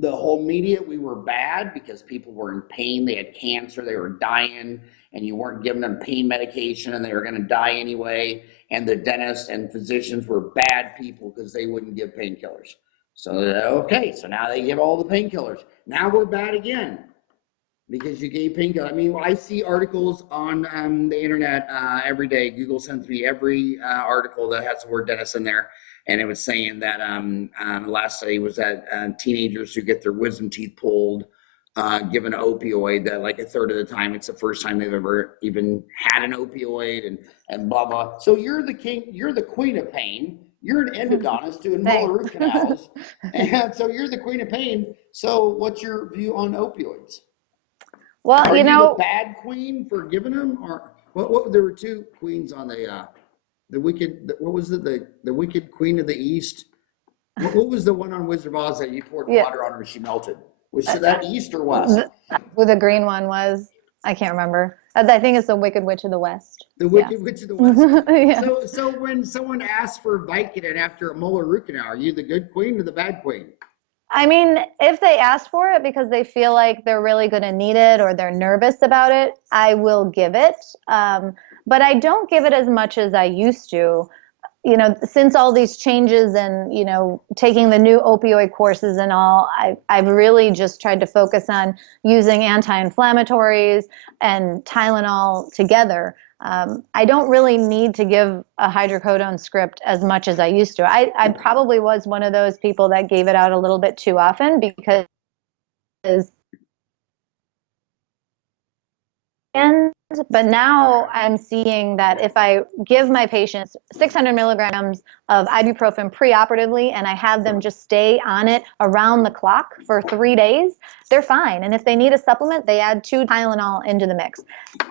the whole media, we were bad because people were in pain. They had cancer, they were dying, and you weren't giving them pain medication and they were going to die anyway. And the dentists and physicians were bad people because they wouldn't give painkillers. So, okay, so now they give all the painkillers. Now we're bad again because you gave painkillers. I mean, I see articles on the internet every day. Google sends me every article that has the word dentist in there. And it was saying that the last study was that teenagers who get their wisdom teeth pulled, given an opioid, that like a third of the time, it's the first time they've ever even had an opioid and blah, blah. So you're the king, you're the queen of pain. You're an endodontist doing molar root canals. And so you're the queen of pain. So what's your view on opioids? Well, Are you the bad queen for giving them? Or what there were two queens on the wicked, what was it? The wicked queen of the East? What was the one on Wizard of Oz that you poured water on her and she melted? Was that East or West? Who the green one was? I can't remember. I think it's the Wicked Witch of the West. The Wicked Witch of the West. Yeah. So when someone asks for Vicodin after a molar root canal, are you the good queen or the bad queen? I mean, if they ask for it because they feel like they're really going to need it or they're nervous about it, I will give it. But I don't give it as much as I used to. Since all these changes and, taking the new opioid courses and all, I've really just tried to focus on using anti-inflammatories and Tylenol together. I don't really need to give a hydrocodone script as much as I used to. I probably was one of those people that gave it out a little bit too often because but now I'm seeing that if I give my patients 600 milligrams of ibuprofen preoperatively and I have them just stay on it around the clock for 3 days, they're fine. And if they need a supplement, they add 2 Tylenol into the mix.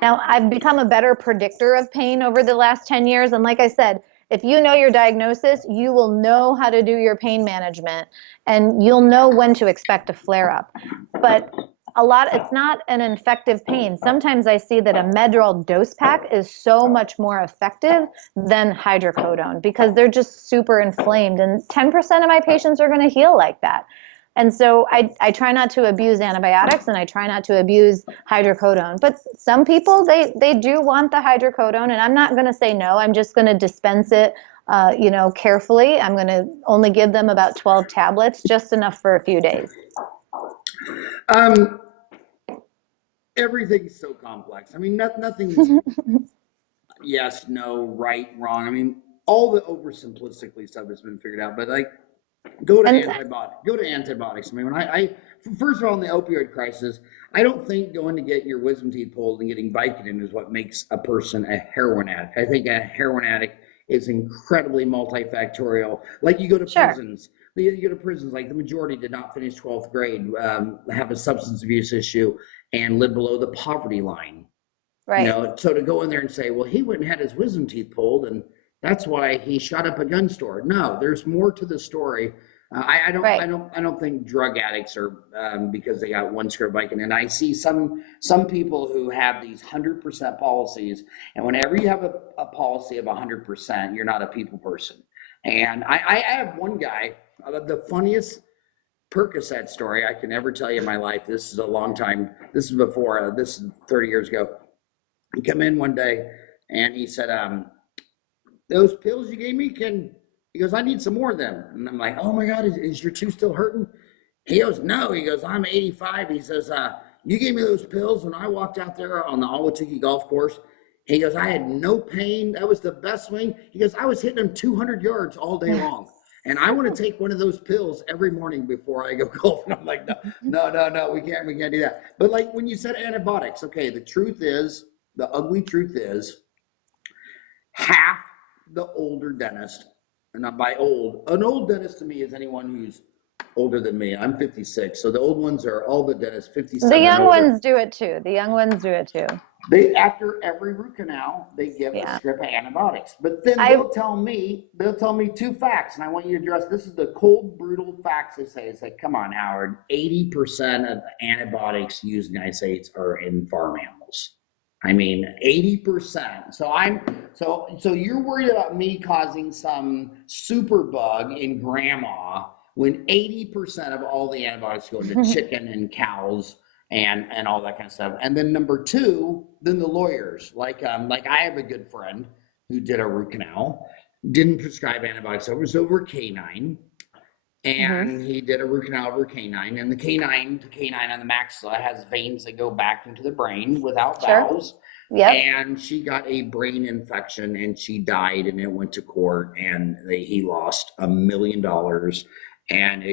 Now, I've become a better predictor of pain over the last 10 years. And like I said, if you know your diagnosis, you will know how to do your pain management and you'll know when to expect a flare up. But it's not an infective pain. Sometimes I see that a Medrol dose pack is so much more effective than hydrocodone because they're just super inflamed. And 10% of my patients are going to heal like that. And so I try not to abuse antibiotics and I try not to abuse hydrocodone. But some people, they do want the hydrocodone, and I'm not going to say no. I'm just going to dispense it carefully. I'm going to only give them about 12 tablets, just enough for a few days. Everything's so complex. I mean, nothing's yes, no, right, wrong. I mean, all the oversimplistically stuff has been figured out, but like, go to antibiotics. I mean, first of all, in the opioid crisis, I don't think going to get your wisdom teeth pulled and getting Vicodin is what makes a person a heroin addict. I think a heroin addict is incredibly multifactorial. Like you go to prisons. You go to prisons, like the majority did not finish 12th grade, have a substance abuse issue, and live below the poverty line. Right. So to go in there and say, well, he went and had his wisdom teeth pulled, and that's why he shot up a gun store. No, there's more to the story. I don't think drug addicts are because they got one script Vicodin. And I see some people who have these 100% policies, and whenever you have a policy of 100%, you're not a people person. And I have one guy. The funniest Percocet story I can ever tell you in my life. This is a long time. This is before, this is 30 years ago. He came in one day and he said, those pills you gave me, he goes, I need some more of them. And I'm like, oh my God, is your tooth still hurting? He goes, no. He goes, I'm 85. He says, you gave me those pills when I walked out there on the Awatuki golf course. He goes, I had no pain. That was the best swing. He goes, I was hitting them 200 yards all day long. And I want to take one of those pills every morning before I go golfing. I'm like, no, we can't do that. But like when you said antibiotics, okay, the ugly truth is half the older dentist, and not by old, an old dentist to me is anyone who's older than me. I'm 56. So the old ones are all the dentists 57 The young and older. ones do it too. The young ones do it too. They, after every root canal, they give a Yeah. strip of antibiotics. But then I they'll tell me two facts, and I want you to address, this is the cold, brutal facts they say. It's like, come on, Howard, 80% of antibiotics used in the United States are in farm animals. I mean, 80%. So you're worried about me causing some super bug in grandma when 80% of all the antibiotics go into chicken and cows and all that kind of stuff. And then number two, then the lawyers, like I have a good friend who did a root canal, didn't prescribe antibiotics. It was over canine. And he did a root canal over canine, and the canine on the maxilla has veins that go back into the brain without valves. Yep. And she got a brain infection and she died, and it went to court, and he lost $1 million. And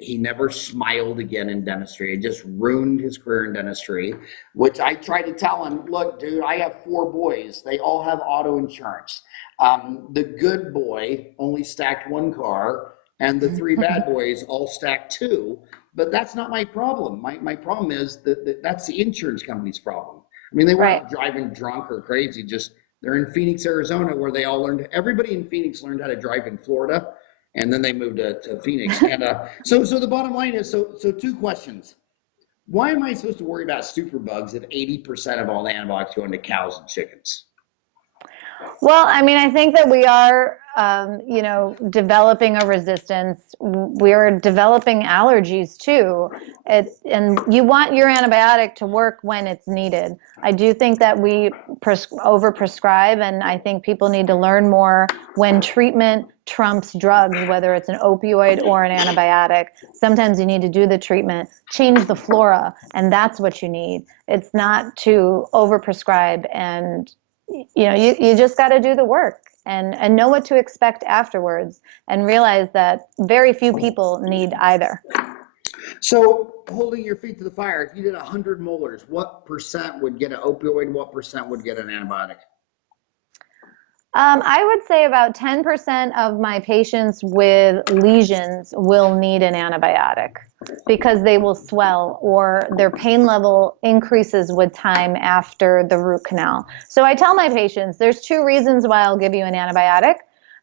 he never smiled again in dentistry. It just ruined his career in dentistry, which I tried to tell him, look, dude, I have 4 boys. They all have auto insurance. The good boy only stacked 1 car, and the 3 bad boys all stacked 2. But that's not my problem. My problem is that's the insurance company's problem. I mean, they weren't driving drunk or crazy. Just they're in Phoenix, Arizona, where they all learned. Everybody in Phoenix learned how to drive in Florida, and then they moved to Phoenix. And so the bottom line is, so 2 questions. Why am I supposed to worry about superbugs if 80% of all the antibiotics go into cows and chickens? Well, I mean, I think that we are, developing a resistance. We're developing allergies too. And you want your antibiotic to work when it's needed. I do think that we overprescribe, and I think people need to learn more when treatment trumps drugs, whether it's an opioid or an antibiotic. Sometimes you need to do the treatment, change the flora, and that's what you need. It's not to overprescribe, and you just got to do the work and know what to expect afterwards, and realize that very few people need either. So holding your feet to the fire, if you did 100 molars, what % would get an opioid? What % would get an antibiotic? I would say about 10% of my patients with lesions will need an antibiotic because they will swell or their pain level increases with time after the root canal. So I tell my patients there's 2 reasons why I'll give you an antibiotic.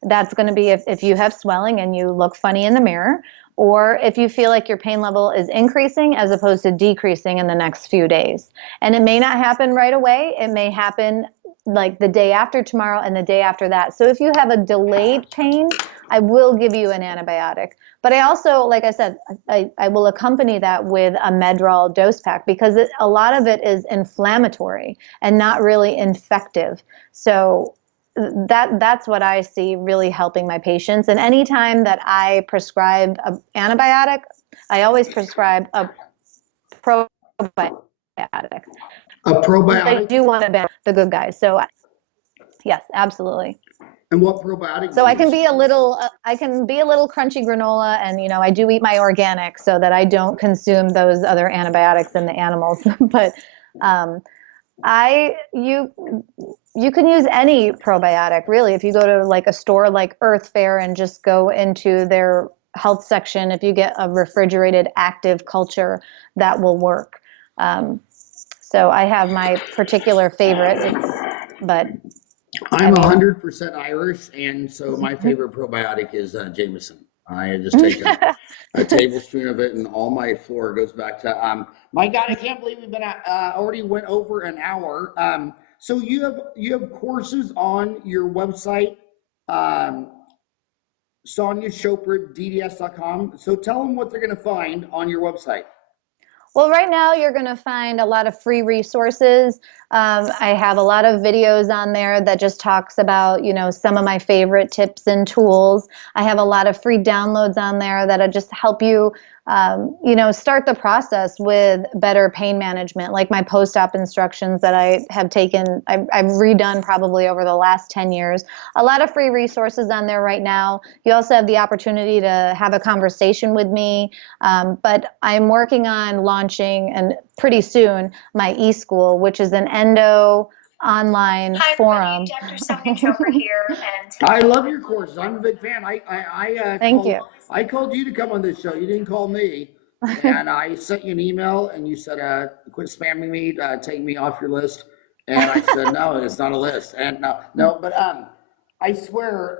That's going to be if you have swelling and you look funny in the mirror, or if you feel like your pain level is increasing as opposed to decreasing in the next few days. And it may not happen right away. It may happen like the day after tomorrow and the day after that. So if you have a delayed pain, I will give you an antibiotic. But I also, like I said, I will accompany that with a Medrol dose pack because a lot of it is inflammatory and not really infective. So that's what I see really helping my patients. And anytime that I prescribe an antibiotic, I always prescribe a probiotic. A probiotic? I do want to be the good guys. So yes, absolutely. And what probiotic? So I can be a little crunchy granola, and I do eat my organic so that I don't consume those other antibiotics in the animals. But you can use any probiotic really. If you go to like a store like Earth Fare and just go into their health section, if you get a refrigerated active culture, that will work. So I have my particular favorite, but I'm 100% Irish, and so my favorite probiotic is Jameson. I just take a tablespoon of it, and all my flora goes back to. My God, I can't believe we've been already went over an hour. So you have courses on your website, Sonia Chopra, DDS.com. So tell them what they're going to find on your website. Well, right now you're going to find a lot of free resources. I have a lot of videos on there that just talks about, some of my favorite tips and tools. I have a lot of free downloads on there that'll just help you, start the process with better pain management, like my post-op instructions that I have taken, I've redone probably over the last 10 years. A lot of free resources on there right now. You also have the opportunity to have a conversation with me, but I'm working on launching, and pretty soon, my e-school, which is an endo online Hi, forum. everybody. Dr. Sonia Chopra here, and I love your courses. I'm a big fan. Thank you. I called you to come on this show. You didn't call me. And I sent you an email and you said, quit spamming me, take me off your list. And I said, no, it's not a list. And no, but I swear,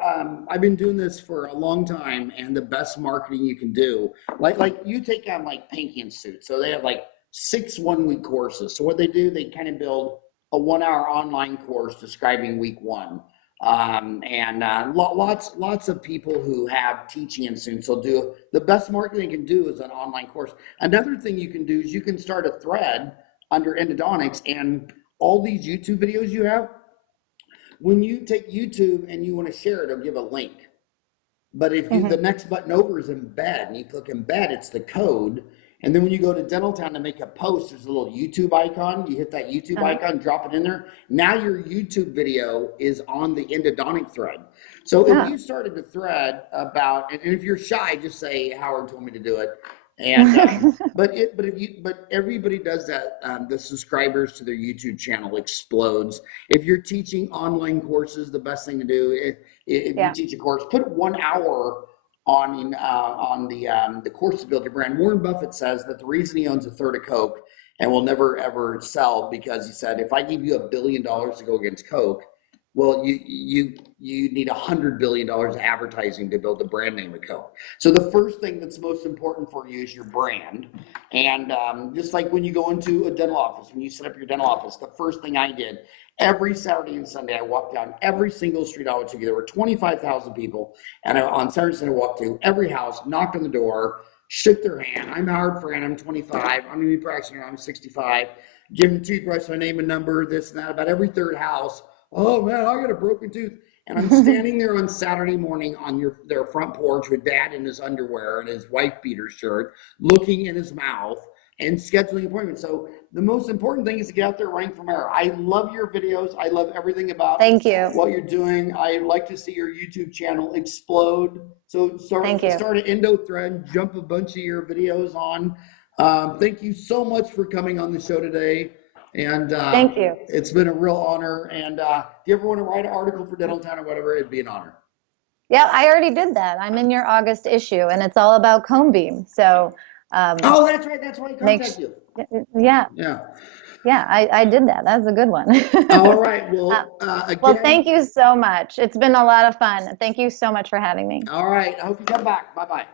I've been doing this for a long time, and the best marketing you can do, like you take on like Pinky Institute. So they have like 6 one-week courses. So what they do, they kind of build a 1-hour online course describing week 1. Lots of people who have teaching institutes will do the best marketing they can do is an online course. Another thing you can do is you can start a thread under endodontics, and all these YouTube videos you have, when you take YouTube and you want to share it, it'll give a link. But if you, the next button over is embed, and you click embed, it's the code. And then when you go to Dentaltown to make a post, there's a little YouTube icon. You hit that YouTube icon, drop it in there. Now your YouTube video is on the endodontic thread. So if you started a thread about, and if you're shy, just say Howard told me to do it. And but everybody does that. The subscribers to their YouTube channel explodes. If you're teaching online courses, the best thing to do if you teach a course, put 1 hour on the course to build your brand. Warren Buffett says that the reason he owns a third of Coke and will never ever sell, because he said, if I give you $1 billion to go against Coke, well, you need $100 billion of advertising to build the brand name of Coke. So the first thing that's most important for you is your brand. And just like when you go into a dental office, when you set up your dental office, the first thing I did every Saturday and Sunday, I walked down every single street I went to. There were 25,000 people, and on Saturday and Sunday, I walked to every house, knocked on the door, shook their hand. I'm Howard Farran. I'm 25. I'm going to be practicing. I'm 65. Give them a toothbrush, my name and number, this and that. About every third house. Oh man, I got a broken tooth. And I'm standing there on Saturday morning on their front porch with Dad in his underwear and his wife beater shirt, looking in his mouth and scheduling appointments. So the most important thing is to get out there running from error. I love your videos. I love everything about what you're doing. I like to see your YouTube channel explode. So start an endo thread, jump a bunch of your videos on. Thank you so much for coming on the show today. And thank you. It's been a real honor. And if you ever want to write an article for Dentaltown or whatever, it'd be an honor. Yeah, I already did that. I'm in your August issue, and it's all about cone beam. So. Oh, that's right. That's why I contacted you. Yeah. Yeah. Yeah, I did that. That was a good one. All right. Well, again, well, thank you so much. It's been a lot of fun. Thank you so much for having me. All right. I hope you come back. Bye-bye.